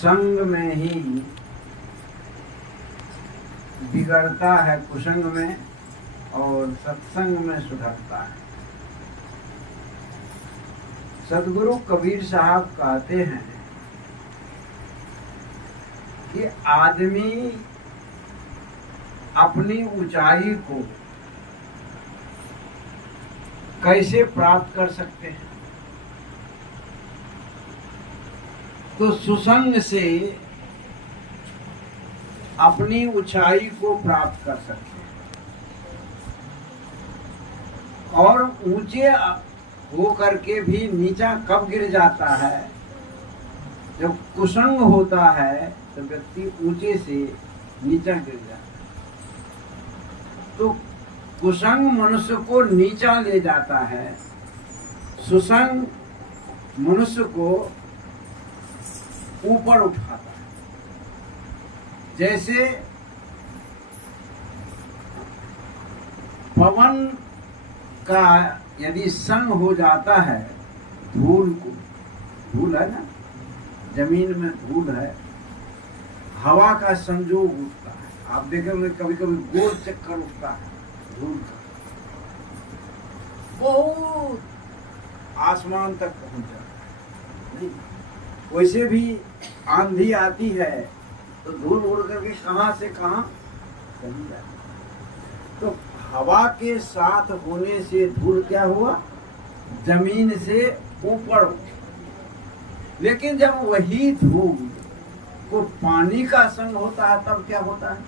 संग में ही बिगड़ता है, कुसंग में, और सत्संग में सुधरता है। सदगुरु कबीर साहब कहते हैं कि आदमी अपनी ऊंचाई को कैसे प्राप्त कर सकते हैं? तो सुसंग से अपनी ऊंचाई को प्राप्त कर सकते हैं। और ऊंचे हो करके भी नीचा कब गिर जाता है? जब कुसंग होता है तो व्यक्ति ऊंचे से नीचा गिर जाता है। तो कुसंग मनुष्य को नीचा ले जाता है, सुसंग मनुष्य को ऊपर उठाता है। जैसे पवन का यदि संग हो जाता है धूल को, धूल है ना, जमीन में धूल है, हवा का संजोग उठता है। आप देखेंगे कभी कभी गोल चक्कर उठता है धूल का, बहुत आसमान तक पहुंच जाता है। वैसे भी आंधी आती है तो धूल उड़ करके कहां से कहां चली जाती है। तो हवा के साथ होने से धूल क्या हुआ? जमीन से ऊपर उठी। लेकिन जब वही धूल को पानी का संग होता है तब क्या होता है?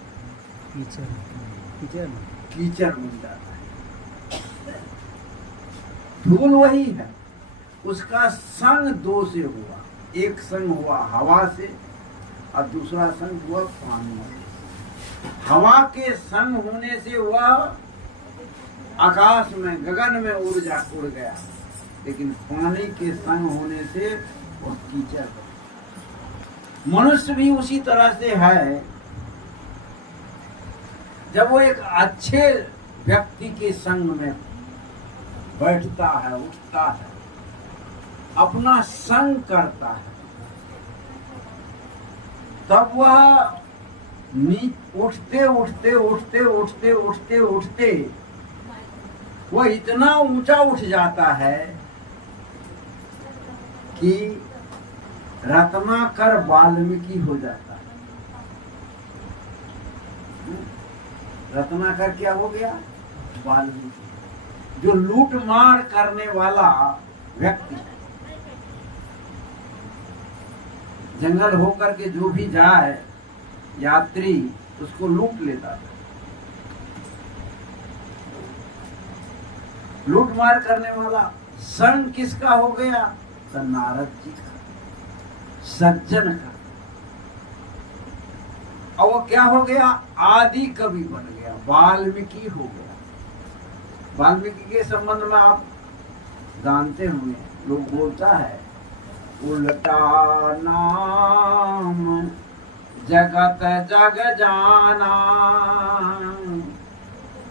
कीचड़ बन जाता है। धूल वही है, उसका संग दो से हुआ। एक संग हुआ हवा से और दूसरा संग हुआ पानी से। हवा के संग होने से वह आकाश में, गगन में उड़ गया, लेकिन पानी के संग होने से वह कीचड़। मनुष्य भी उसी तरह से है। जब वो एक अच्छे व्यक्ति के संग में बैठता है, उठता है, अपना संग करता है, तब वह उठते उठते उठते उठते उठते उठते वह इतना ऊंचा उठ जाता है कि रत्नाकर वाल्मीकि हो जाता है। रत्नाकर क्या हो गया? वाल्मीकि। जो लूट मार करने वाला व्यक्ति, जंगल होकर के जो भी जाए यात्री, उसको लूट लेता था। लूट मार करने वाला संग किसका हो गया? तो नारद जी का, सज्जन का। और वो क्या हो गया? आदि कवि बन गया, वाल्मीकि हो गया। वाल्मीकि के संबंध में आप जानते होंगे, लोग बोलता है उल्टा नाम जगत जग जाना,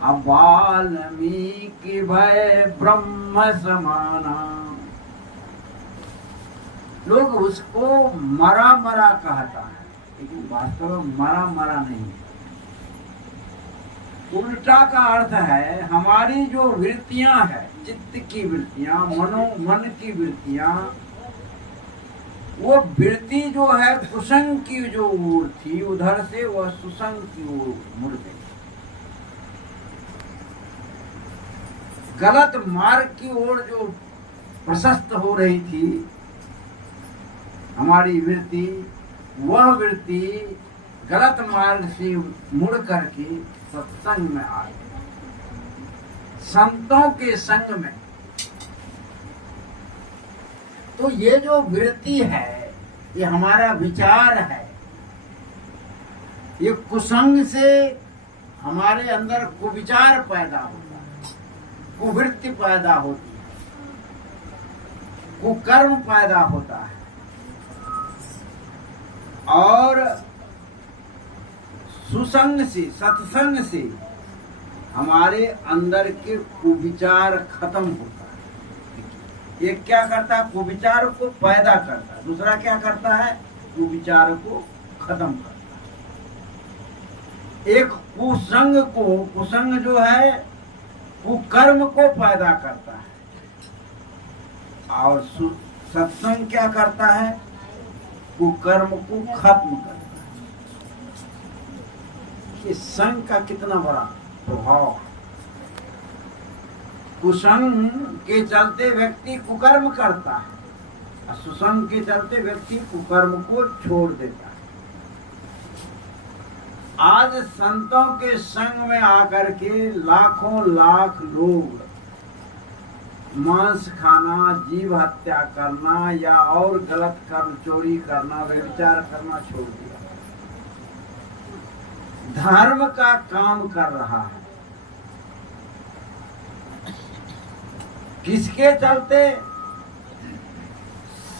अब वाल्मीकि भय ब्रह्म समाना। लोग उसको मरा मरा कहता है, लेकिन वास्तव में मरा मरा नहीं है। उल्टा का अर्थ है हमारी जो वृत्तियां हैं, चित्त की वृत्तियां, मन की वृत्तियां, वो वृत्ति जो है कुसंग की जो ओर थी, उधर से वह सुसंग की ओर मुड़ गई। गलत मार्ग की ओर जो प्रशस्त हो रही थी हमारी वृत्ति, वह वृत्ति गलत मार्ग से मुड़ करके सत्संग में आ गई, संतों के संग में। तो ये जो वृत्ति है, ये हमारा विचार है, ये कुसंग से हमारे अंदर कुविचार पैदा होता है, कुवृत्ति पैदा होती है, कुकर्म पैदा होता है। और सुसंग से, सत्संग से हमारे अंदर के कुविचार खत्म होता है। एक क्या करता है? कुविचार को पैदा करता है। दूसरा क्या करता है? कुविचार को खत्म करता है। एक कुसंग जो है कुकर्म को पैदा करता है, और सत्संग क्या करता है? कुकर्म को खत्म करता है। ये संग का कितना बड़ा प्रभाव है। कुसंग के चलते व्यक्ति कुकर्म करता है, और सुसंग के चलते व्यक्ति कुकर्म को छोड़ देता है। आज संतों के संग में आकर के लाखों लाख लोग मांस खाना, जीव हत्या करना या और गलत कर्म, चोरी करना, व्यभिचार करना छोड़ दिया, धर्म का काम कर रहा है। किसके चलते?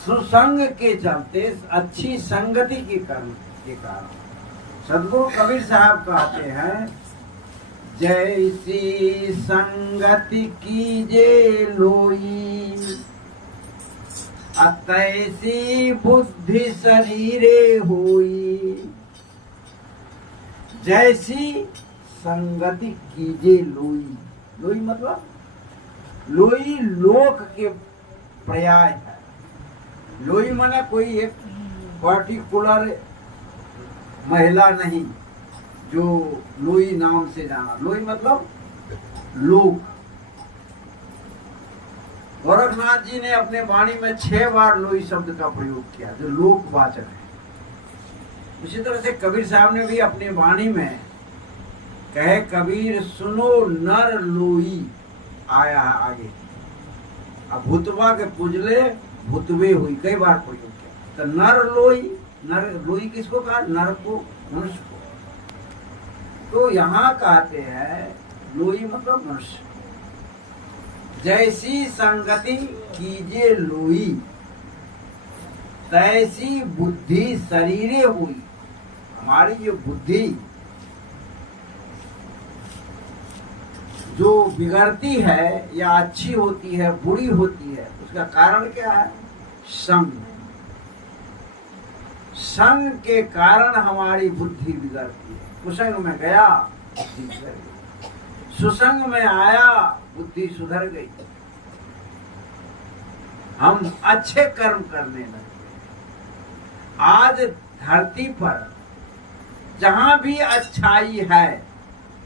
सुसंग के चलते, अच्छी संगति के कारण। सदगुरु कबीर साहब कहते हैं, जैसी संगति कीजे लोई, तैसी बुद्धि शरीरे होई। जैसी संगति कीजे लोई, लोई मतलब लोई लोक के पर्याय है। लोई माने कोई एक पर्टिकुलर महिला नहीं जो लोई नाम से जाना। लोई मतलब लोक। गोरखनाथ जी ने अपने वाणी में 6 बार लोई शब्द का प्रयोग किया, जो लोकवाचक है। उसी तरह से कबीर साहब ने भी अपनी वाणी में कहे, कबीर सुनो नर लोई, आया है आगे। अब भूतवा के पूजले भूतवे हुई, कई बार प्रयोग किया। तो नर लोई, नर लोई किसको कहा? नर को, मनुष्य को। तो यहाँ कहते हैं लोई मतलब मनुष्य। जैसी संगति कीजे लोई, तैसी बुद्धि शरीरे हुई। हमारी जो बुद्धि जो बिगड़ती है या अच्छी होती है, बुरी होती है, उसका कारण क्या है? संग। संग के कारण हमारी बुद्धि बिगड़ती है। कुसंग में गया बुद्धि बिगड़ गई, सुसंग में आया बुद्धि सुधर गई, हम अच्छे कर्म करने लगे। आज धरती पर जहां भी अच्छाई है,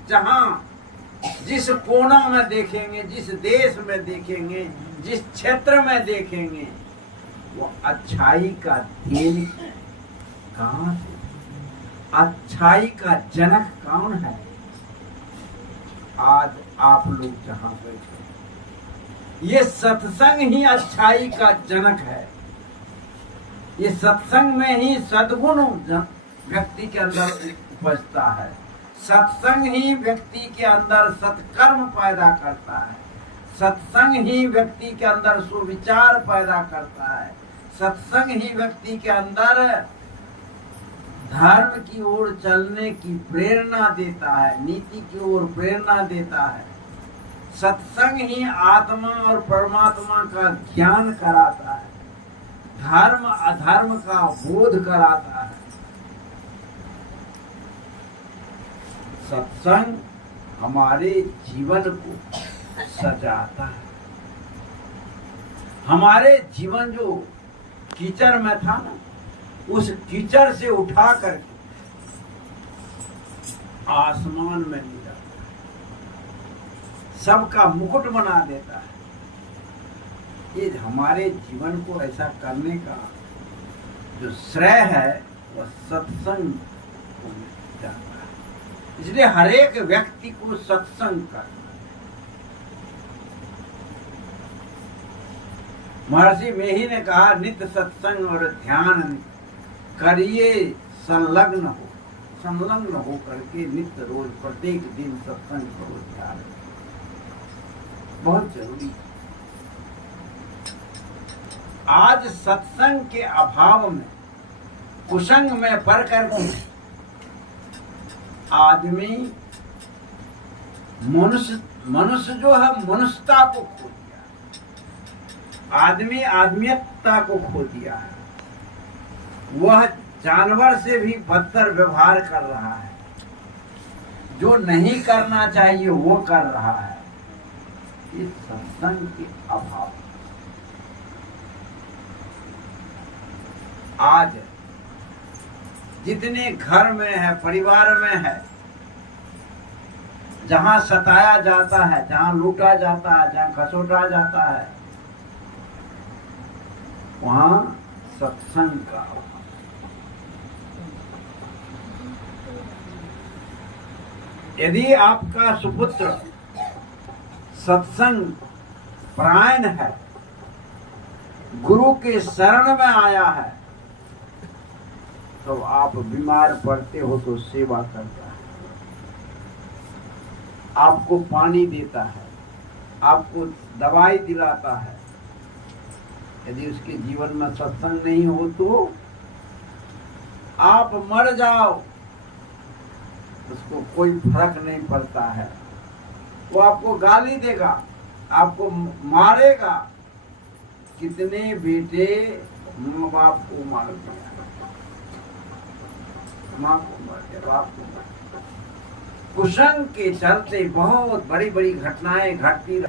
जहां जिस कोना में देखेंगे, जिस देश में देखेंगे, जिस क्षेत्र में देखेंगे, वो अच्छाई का देन कहां से? अच्छाई का जनक कौन है? आज आप लोग जहां बैठे, ये सत्संग ही अच्छाई का जनक है। ये सत्संग में ही सद्गुण व्यक्ति के अंदर उपजता है। सत्संग ही व्यक्ति के अंदर सत्कर्म पैदा करता है। सत्संग ही व्यक्ति के अंदर सुविचार पैदा करता है। सत्संग ही व्यक्ति के अंदर धर्म की ओर चलने की प्रेरणा देता है, नीति की ओर प्रेरणा देता है। सत्संग ही आत्मा और परमात्मा का ज्ञान कराता है, धर्म अधर्म का बोध कराता है। सत्संग हमारे जीवन को सजाता है। हमारे जीवन जो कीचड़ में था ना, उस कीचड़ से उठा कर आसमान में ले जाता है, सबका मुकुट बना देता है। ये हमारे जीवन को ऐसा करने का जो श्रेय है वह सत्संग को जाता है। इसलिए हर एक व्यक्ति को सत्संग करना। महर्षि मेही ने कहा, नित्य सत्संग और ध्यान करिए संलग्न हो करके नित्य रोज प्रत्येक दिन सत्संग करो, ध्यान बहुत जरूरी है। आज सत्संग के अभाव में, कुसंग में पड़ कर आदमी मनुष्य जो है मनुष्यता को खो दिया, आदमी आदमियतता को खो दिया है। वह जानवर से भी बदतर व्यवहार कर रहा है, जो नहीं करना चाहिए वो कर रहा है। इस सत्संग के अभाव आज जितने घर में है, परिवार में है, जहां सताया जाता है, जहां लूटा जाता है, जहां खसोटा जाता है, वहां सत्संग का अभाव। यदि आपका सुपुत्र सत्संग परायण है, गुरु के शरण में आया है, तो आप बीमार पड़ते हो तो सेवा करता है, आपको पानी देता है, आपको दवाई दिलाता है। यदि उसके जीवन में सत्संग नहीं हो तो आप मर जाओ, उसको कोई फर्क नहीं पड़ता है। वो आपको गाली देगा, आपको मारेगा। कितने बेटे माँ बाप को मार दिया, माँ को मार दिया, बाप को मार दिया। कुसंग के चलते बहुत बड़ी बड़ी घटनाएं घटती।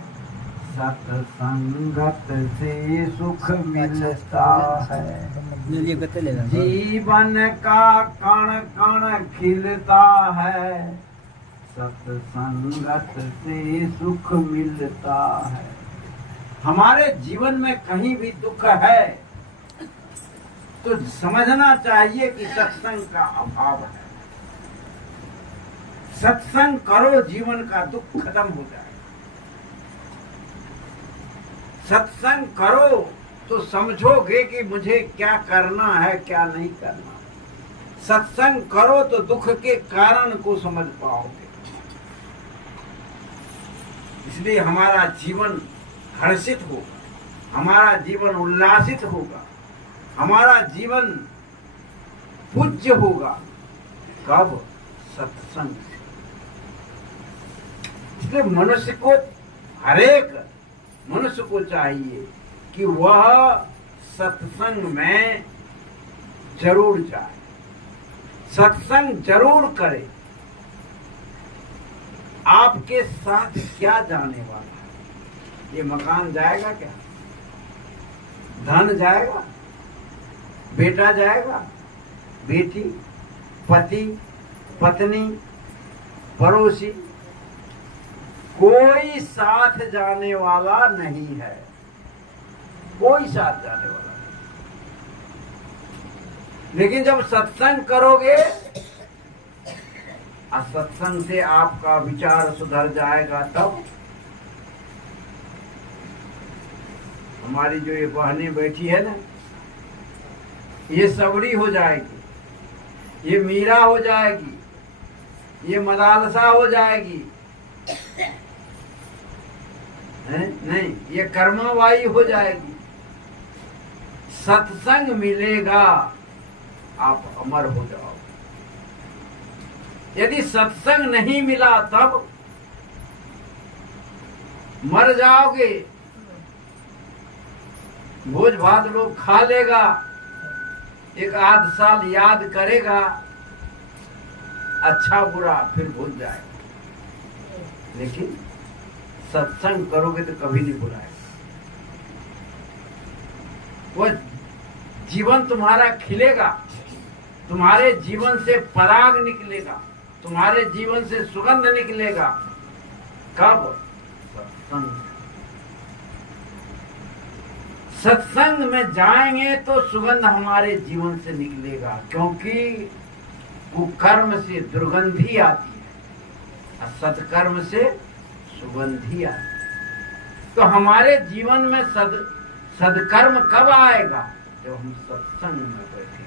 सत्संगत से सुख मिलता है, जीवन का कण कण खिलता है। सत्संगत से सुख मिलता है। हमारे जीवन में कहीं भी दुख है तो समझना चाहिए कि सत्संग का अभाव है। सत्संग करो, जीवन का दुख खत्म हो जाए। सत्संग करो तो समझोगे कि मुझे क्या करना है, क्या नहीं करना। सत्संग करो तो दुख के कारण को समझ पाओगे। इसलिए हमारा जीवन हर्षित होगा, हमारा जीवन उल्लासित होगा, हमारा जीवन पूज्य होगा। कब? सत्संग से। इसलिए मनुष्य को, हरेक मनुष्य को चाहिए कि वह सत्संग में जरूर जाए, सत्संग जरूर करे। आपके साथ क्या जाने वाला है? ये मकान जाएगा क्या? धन जाएगा? बेटा जाएगा? बेटी, पति, पत्नी, पड़ोसी, कोई साथ जाने वाला नहीं है। कोई साथ जाने वाला नहीं। लेकिन जब सत्संग करोगे, सत्संग से आपका विचार सुधर जाएगा, तब हमारी जो ये बहनें बैठी है ना, ये सबरी हो जाएगी, ये मीरा हो जाएगी, ये मदालसा हो जाएगी, नहीं, ये कर्माबाई हो जाएगी। सत्संग मिलेगा, आप अमर हो जाओ। यदि सत्संग नहीं मिला तब मर जाओगे। भोज भात लोग खा लेगा, एक आध साल याद करेगा, अच्छा बुरा फिर भूल जाएगा। लेकिन सत्संग करोगे तो कभी नहीं भुलाएगा। वह जीवन तुम्हारा खिलेगा, तुम्हारे जीवन से पराग निकलेगा, तुम्हारे जीवन से सुगंध निकलेगा। कब? सत्संग। सत्संग में जाएंगे तो सुगंध हमारे जीवन से निकलेगा, क्योंकि कुकर्म से दुर्गंधी आती है और सत्कर्म से सुगंधी आती है। तो हमारे जीवन में सदकर्म कब आएगा? जब हम सत्संग में बैठे।